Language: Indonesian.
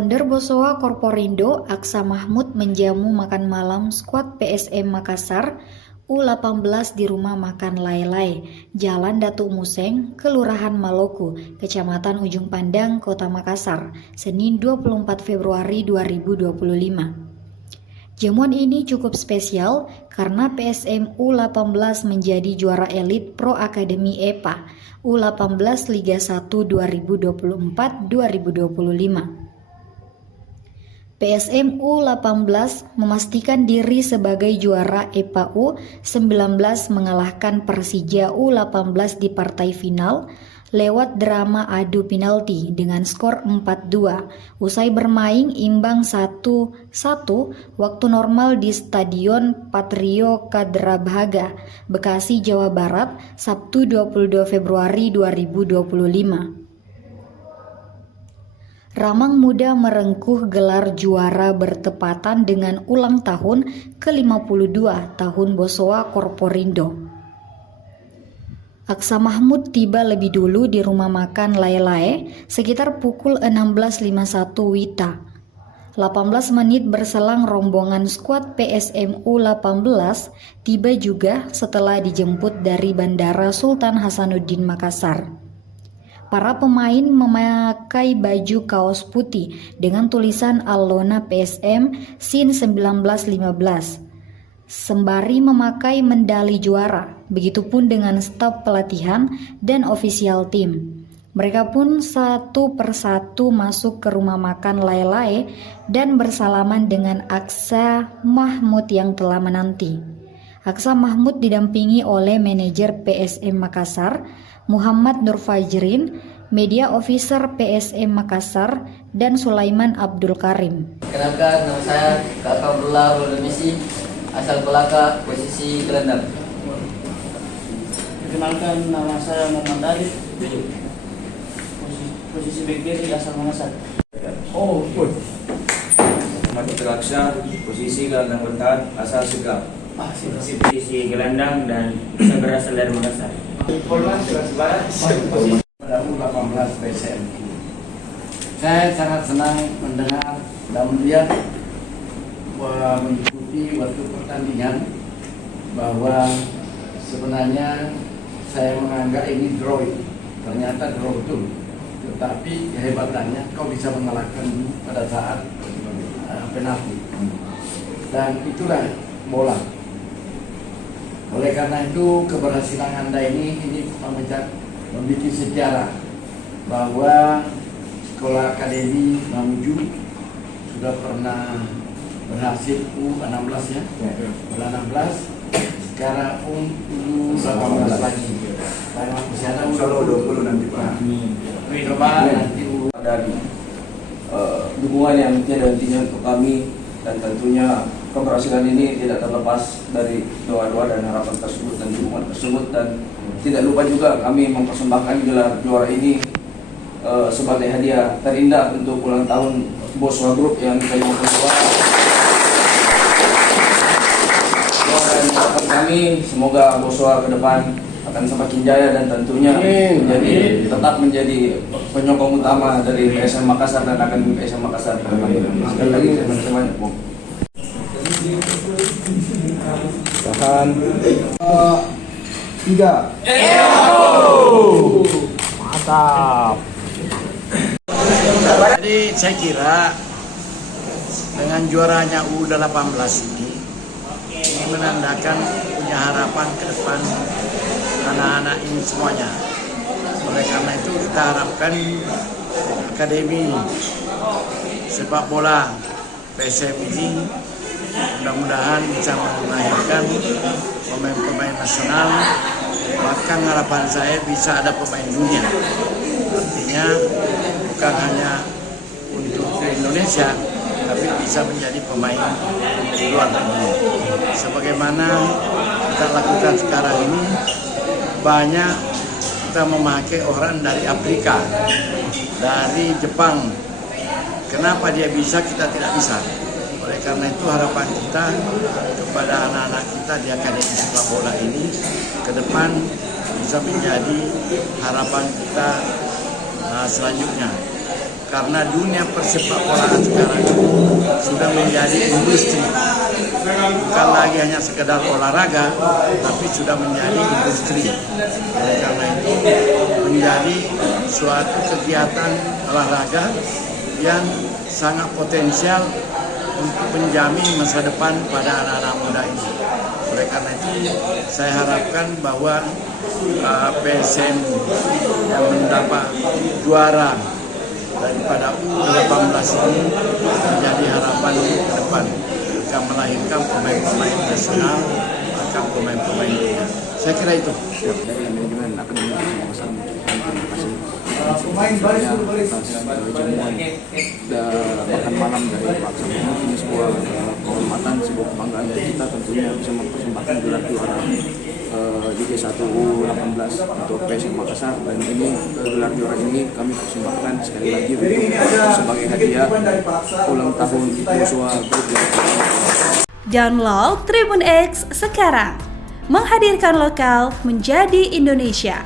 Founder Bosowa Korporindo, Aksa Mahmud menjamu makan malam skuad PSM Makassar U18 di rumah makan Lai-Lai, Jalan Datuk Museng, Kelurahan Maloku, Kecamatan Ujung Pandang, Kota Makassar, Senin 24 Februari 2025. Jamuan ini cukup spesial karena PSM U18 menjadi juara elit Pro Akademi EPA U18 Liga 1 2024-2025. PSM U18 memastikan diri sebagai juara EPA U19 mengalahkan Persija U18 di partai final lewat drama adu penalti dengan skor 4-2 usai bermain imbang 1-1 waktu normal di Stadion Patrio Cadrabhaga, Bekasi, Jawa Barat, Sabtu 22 Februari 2025. Ramang Muda merengkuh gelar juara bertepatan dengan ulang tahun ke-52 tahun Bosowa Korporindo. Aksa Mahmud tiba lebih dulu di rumah makan Lai-Lai sekitar pukul 16.51 WITA. 18 menit berselang rombongan skuad PSM U18 tiba juga setelah dijemput dari Bandara Sultan Hasanuddin Makassar. Para pemain memakai baju kaos putih dengan tulisan Alona PSM Sin 1915, sembari memakai medali juara. Begitupun dengan staf pelatihan dan ofisial tim. Mereka pun satu persatu masuk ke rumah makan Lai-Lai dan bersalaman dengan Aksa Mahmud yang telah menanti. Aksa Mahmud didampingi oleh manajer PSM Makassar, Muhammad Nur Fajrin, media officer PSM Makassar, dan Sulaiman Abdul Karim. Kenalkan, nama saya Kak Abdullah Messi, asal Kolaka, posisi gelandang. Perkenalkan, nama saya Muhammad Arif, posisi bek kiri, asal Makassar. Mati Teraksa, posisi gelandang bertahan, asal Segap. Posisi gelandang dan saya berasal dari Makassar. U18 PSM. Saya sangat senang mendengar dan melihat mengikuti waktu pertandingan bahwa sebenarnya saya menganggap ini draw, ternyata draw betul. Tetapi kehebatannya kau bisa mengalahkan pada saat penalti, dan itulah bola. Oleh karena itu keberhasilan Anda ini membuat sejarah bahwa sekolah akademi Mamuju sudah pernah berhasil U16 ya, U16, sekarang U18 lagi. Masih ada U20 nanti Pak. Coba nanti Dan dukungan yang tiada hentinya untuk kami, dan tentunya keberhasilan ini tidak terlepas dari doa-doa dan harapan tersebut dan dukungan tersebut. Dan tidak lupa juga kami mempersembahkan gelar juara ini sebagai hadiah terindah untuk ulang tahun Bosowa Group yang ke-52. Doa dan harapan kami semoga Bosowa ke depan akan semakin jaya dan tentunya tetap menjadi penyokong utama dari PSM Makassar dan akan PSM Makassar ke depan. Sekali lagi terima kasih banyak, Bu. Tahan. 3. Mantap. Jadi saya kira dengan juaranya U18 ini menandakan punya harapan ke depan anak-anak ini semuanya. Oleh karena itu kita harapkan Akademi Sepak Bola PSM ini mudah-mudahan bisa melahirkan pemain-pemain nasional, bahkan harapan saya bisa ada pemain dunia. Artinya bukan hanya untuk Indonesia, tapi bisa menjadi pemain di luar negeri. Sebagaimana kita lakukan sekarang ini, banyak kita memakai orang dari Afrika, dari Jepang. Kenapa dia bisa, kita tidak bisa? Oleh karena itu harapan kita kepada anak-anak kita di Akademi Sepak Bola ini ke depan bisa menjadi harapan kita selanjutnya. karena dunia persepak bolaan sekarang sudah menjadi industri, bukan lagi hanya sekedar olahraga, tapi sudah menjadi industri. Oleh karena itu menjadi suatu kegiatan olahraga yang sangat potensial untuk menjamin masa depan pada anak-anak muda ini. Oleh karena itu saya harapkan bahwa PSM yang mendapat juara daripada U18 ini menjadi harapan ke depan akan melahirkan pemain-pemain nasional, akan pemain-pemain dunia. Saya kira itu. Dari manajemen akademi Pasar terima kasih. Jamuan dan makan malam dari Pak Samuel ini sebuah kehormatan, sebuah kebanggaan bagi kita tentunya bisa mempersembahkan gelar juara Liga 1 U18 untuk PSM Makassar, dan ini gelar juara ini kami persembahkan sekali lagi untuk sebagai hadiah ulang tahun Joshua Group. Download Tribun X sekarang, menghadirkan lokal menjadi Indonesia.